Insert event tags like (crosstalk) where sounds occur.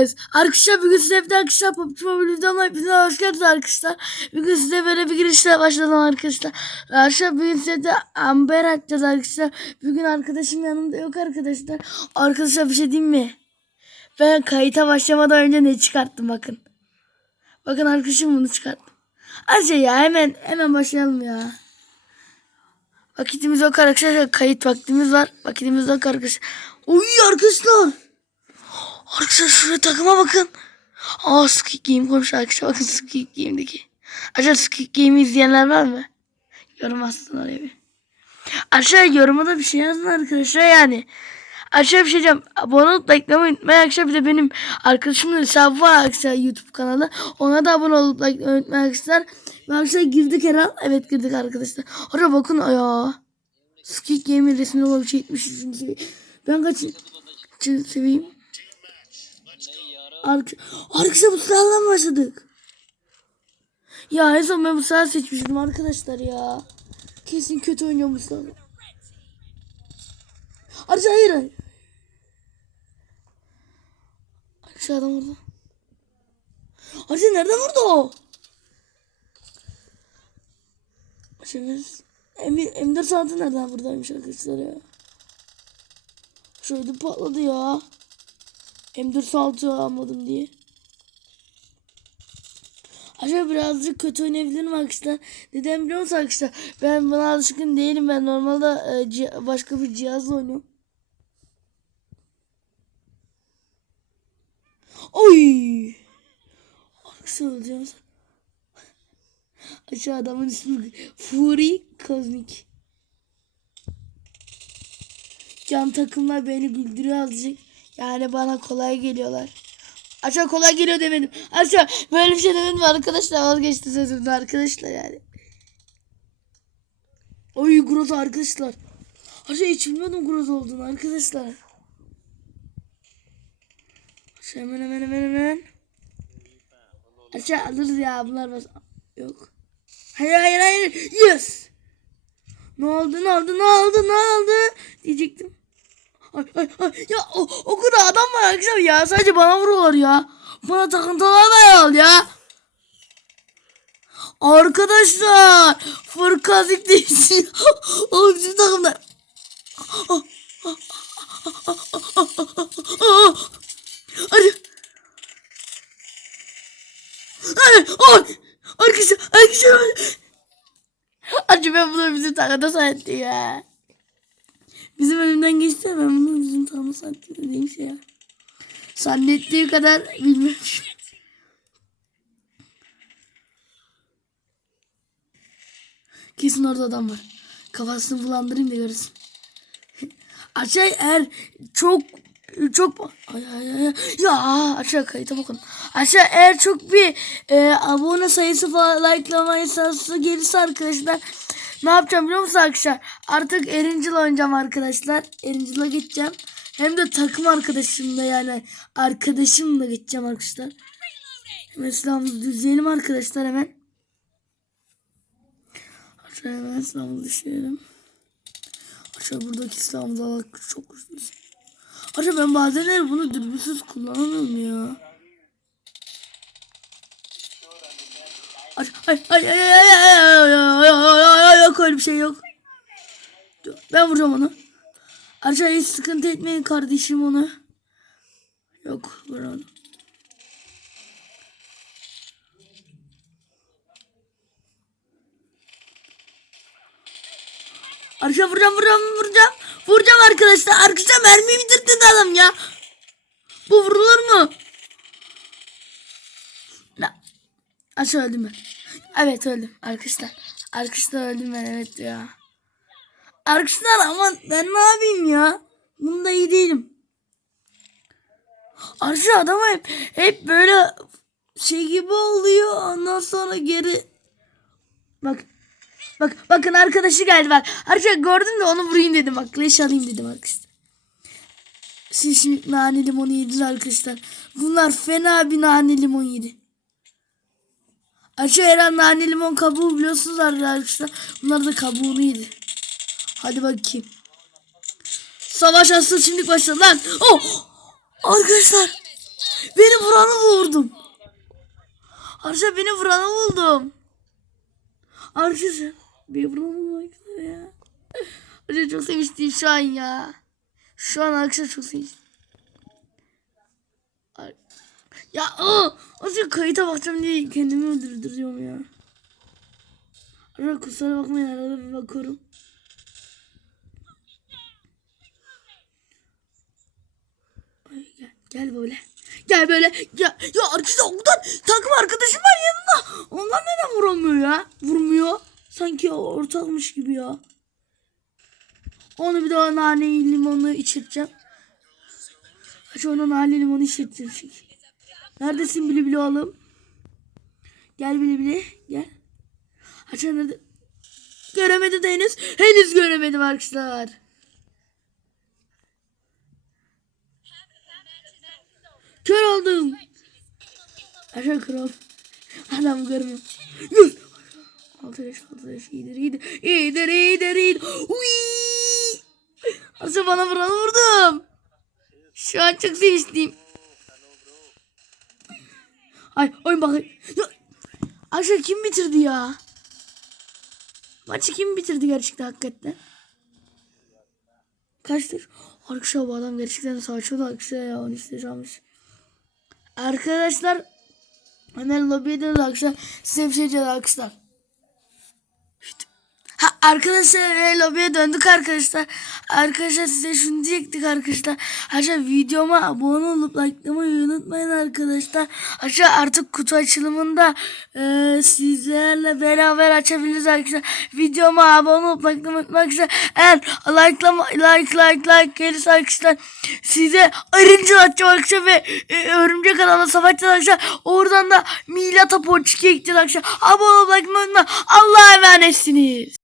Yes. Arkadaşlar bugün size evde arkadaşlar PUBG Mobile videoma hepinize hoş geldiniz arkadaşlar. Bugün size böyle bir girişle başladım arkadaşlar. Arkadaşlar bugün size de Amber açacağız arkadaşlar. Bugün arkadaşım yanımda yok arkadaşlar. Arkadaşlar bir şey diyeyim mi? Ben kayıta başlamadan önce ne çıkarttım bakın. Bakın arkadaşım bunu çıkarttım. Hadi ya hemen hemen başlayalım ya. Vakitimiz yok arkadaşlar. Kayıt vaktimiz var. Vakitimiz yok arkadaşlar. Uy arkadaşlar. Arkadaşlar şuraya takıma bakın. Aa Squid Game koymuş arkadaşlar. Bakın Squid Game'deki. Arkadaşlar Squid Game'i izleyenler var mı? Yorum atsın oraya bir. Aşağı yoruma da bir şey yazın arkadaşlar yani. Aşağı bir şey diyeceğim. Abone olup like'lamayı unutmayın arkadaşlar. Bir de benim arkadaşımın hesabı var arkadaşlar YouTube kanalı. Ona da abone olup like'lamayı unutmayın arkadaşlar. Ve arkadaşlar girdik herhalde. Evet girdik arkadaşlar. Oraya bakın ya. Squid Game'in resminde olan bir şey etmişiz. Ben kaç seveyim? Ark Arkadaşlar bu silahla mı başladık? Ya en son ben bu seçmiştim arkadaşlar ya. Kesin kötü oynuyorum bu silahı. Arkadaşlar hayır hayır. Arkadaşlar adam orada. Arkadaşlar nereden vurdu o? Şimdi Emir, M4 saati nereden buradaymış arkadaşlar ya? Şöyle patladı ya. M4 saltı almadım diye. Acaba birazcık kötü oynayabilirim arkadaşlar. Neden biliyor musun arkadaşlar? Ben buna alışkın değilim. Ben normalde e, başka bir cihazla oynuyorum. Oy! Arkadaşlar öleceğim. Aşağı adamın ismi Fury Cosmic. Can takımlar beni güldürüyor azıcık. Yani bana kolay geliyorlar. Aşağı kolay geliyor demedim. Aşağı böyle bir şey demedim arkadaşlar. Vazgeçti sözümden arkadaşlar yani. Oy Groza arkadaşlar. Aşağı hiç bilmiyordum Groza olduğunu arkadaşlar. Aşağı hemen hemen hemen hemen. Aşağı alırız ya bunlar bas. Yok. Hayır hayır hayır. Yes. Ne oldu ne oldu ne oldu ne oldu diyecektim. Ay, ay. Ya o, o kadar adam var arkadaşlar ya. Sadece bana vuruyorlar ya. Bana takıntılar var ya. Arkadaşlar. Fırkazik değilsin. (laughs) o bizim takımda. Hadi. Hadi. Oy. Arkadaşlar. Arkadaşlar. Acı ben bunu bizim takımda zannetti ya. Bizim önümden geçti ben bunu bizim takımda zannetti dediğim şey ya. Zannettiği kadar bilmem. Kesin orada adam var. Kafasını bulandırayım da görsün. Aşağı eğer çok çok ay ay ay ya aşağı kayıta bakın. Aşağı eğer çok bir e, abone sayısı falan likelama sayısı gelirse arkadaşlar ne yapacağım biliyor musun arkadaşlar? Artık Erincil oynayacağım arkadaşlar. Erincil'e gideceğim. Hem de takım arkadaşımla yani arkadaşımla gideceğim arkadaşlar. Hemen silahımızı arkadaşlar hemen. Aşağı hemen silahımızı düşürelim. Aşağı buradaki silahımızı alak çok güçlüyüz. Aşağı ben bazen bunu dürbünsüz kullanamıyorum ya. Ay ay ay ay ay ay ay ay ay ay yok öyle bir şey yok. Ben vuracağım onu. Aşağı hiç sıkıntı etmeyin kardeşim onu. Yok vur onu. Arkadaşlar vuracağım vuracağım vuracağım. Vuracağım arkadaşlar. Arkadaşlar mermi bitirdi adam ya. Bu vurulur mu? Aşağı öldüm ben. Evet öldüm arkadaşlar. Arkadaşlar öldüm ben evet ya. Arkadaşlar ama ben ne yapayım ya? Bunda iyi değilim. Arkadaşlar adam hep, hep böyle şey gibi oluyor. Ondan sonra geri bak Bak bakın arkadaşı geldi bak. Arkadaşlar gördüm de onu vurayım dedim. Bak leş alayım dedim arkadaşlar. Siz şimdi nane limonu yediniz arkadaşlar. Bunlar fena bir nane limon yedi. Her an nane limon kabuğu biliyorsunuz arkadaşlar. Bunlar da kabuğunu yedi. Hadi bakayım. Savaş asıl şimdi başladı lan. Oh! Arkadaşlar. Beni vuranı vurdum. Arkadaşlar beni vuranı buldum. Arkadaşlar beni vuranı baksana ya. Arkadaşlar çok sevinçliyim şu an ya. Şu an arkadaşlar çok sevinçliyim. Ya aa, azıcık kayıta bakacağım diye kendimi öldürüyorum ya. Arkadaşlar kusura bakmayın arada bir bakıyorum. Ay, gel, gel böyle. Gel böyle. Gel. Ya arkadaşlar oradan takım arkadaşım var yanında. Onlar neden vuramıyor ya? Vurmuyor. Sanki ortakmış gibi ya. Onu bir daha nane limonu içireceğim. Aç ona nane limonu içireceğim çünkü. Neredesin bili bili oğlum? Gel bili bili. Gel. Aç nerede? Göremedi de henüz. Henüz göremedim arkadaşlar. Kör oldum. Aşağı kral. Adam görmüyor. Yüz. Altı yaş altı yaş iyidir iyidir. İyidir iyidir iyidir. Uy. Aslında bana vuranı vurdum. Şu an çok sevinçliyim. Ay oyun bakayım. Aşağı kim bitirdi ya? Maçı kim bitirdi gerçekten hakikaten? Kaçtır? Arkadaşlar bu adam gerçekten saçma arkadaşlar ya. 13 yaş almış. Arkadaşlar hemen lobiye dönün arkadaşlar. Size bir şey arkadaşlar. Ha arkadaşlar e, lobiye döndük arkadaşlar. Arkadaşlar size şunu diyecektik arkadaşlar. Aşağı videoma abone olup likelamayı unutmayın arkadaşlar. Aşağı artık kutu açılımında e, sizlerle beraber açabiliriz arkadaşlar. Videoma abone olup likelamayı unutmayın arkadaşlar. Eğer likelama, like like like gelirse arkadaşlar size arıncı atacağım arkadaşlar ve e, örümcek adamla savaşacağız arkadaşlar. Oradan da Milat Apoçki'ye gideceğiz arkadaşlar. Abone olup likelamayı unutmayın. Allah'a emanetsiniz.